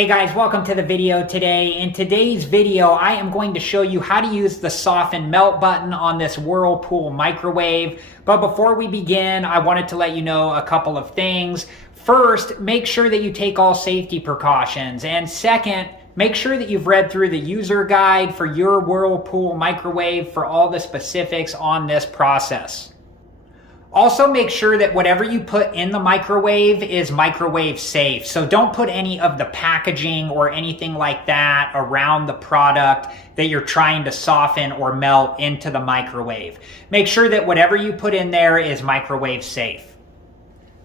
Hey guys, welcome to the video today. In today's video, I am going to show you how to use the soften melt button on this Whirlpool microwave. But before we begin, I wanted to let you know a couple of things. First, make sure that you take all safety precautions. And second, make sure that you've read through the user guide for your Whirlpool microwave for all the specifics on this process. Also, make sure that whatever you put in the microwave is microwave safe. So don't put any of the packaging or anything like that around the product that you're trying to soften or melt into the microwave. Make sure that whatever you put in there is microwave safe.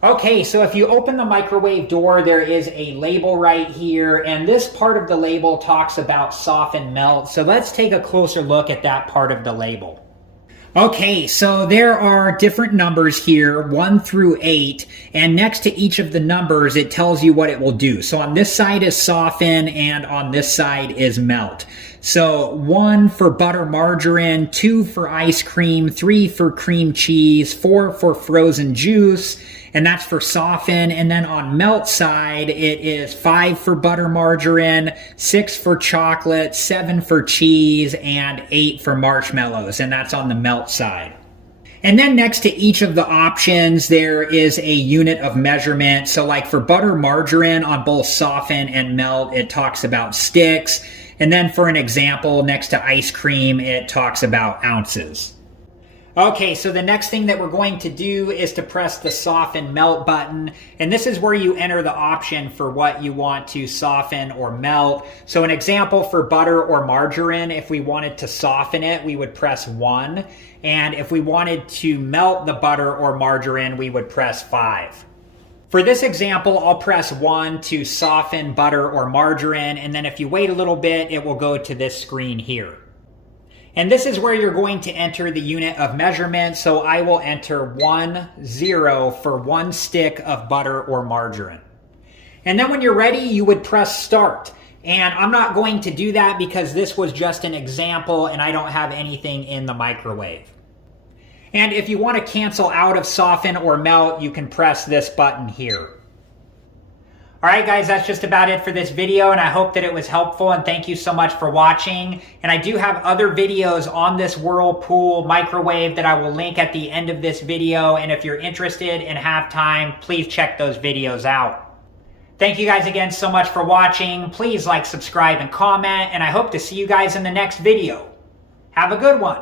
Okay, so if you open the microwave door, there is a label right here, and this part of the label talks about soften melt. So let's take a closer look at that part of the label. Okay, so there are different numbers here, 1 through 8, and next to each of the numbers, it tells you what it will do. So on this side is soften, and on this side is melt. So 1 for butter margarine, 2 for ice cream, 3 for cream cheese, 4 for frozen juice, and that's for soften. And then on melt side, it is 5 for butter margarine, 6 for chocolate, 7 for cheese, and 8 for marshmallows, and that's on the melt side. And then next to each of the options, there is a unit of measurement. So like for butter margarine on both soften and melt, it talks about sticks. And then for an example, next to ice cream, it talks about ounces. Okay, so the next thing that we're going to do is to press the soften melt button. And this is where you enter the option for what you want to soften or melt. So an example for butter or margarine, if we wanted to soften it, we would press 1. And if we wanted to melt the butter or margarine, we would press 5. For this example, I'll press 1 to soften butter or margarine, and then if you wait a little bit, it will go to this screen here. And this is where you're going to enter the unit of measurement, so I will enter 1, 0 for 1 stick of butter or margarine. And then when you're ready, you would press start. And I'm not going to do that because this was just an example and I don't have anything in the microwave. And if you want to cancel out of soften or melt, you can press this button here. Alright guys, that's just about it for this video, and I hope that it was helpful, and thank you so much for watching. And I do have other videos on this Whirlpool microwave that I will link at the end of this video, and if you're interested and have time, please check those videos out. Thank you guys again so much for watching. Please like, subscribe, and comment, and I hope to see you guys in the next video. Have a good one.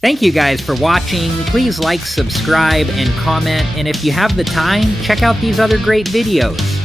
Thank you guys for watching. Please like, subscribe, and comment, and if you have the time, check out these other great videos.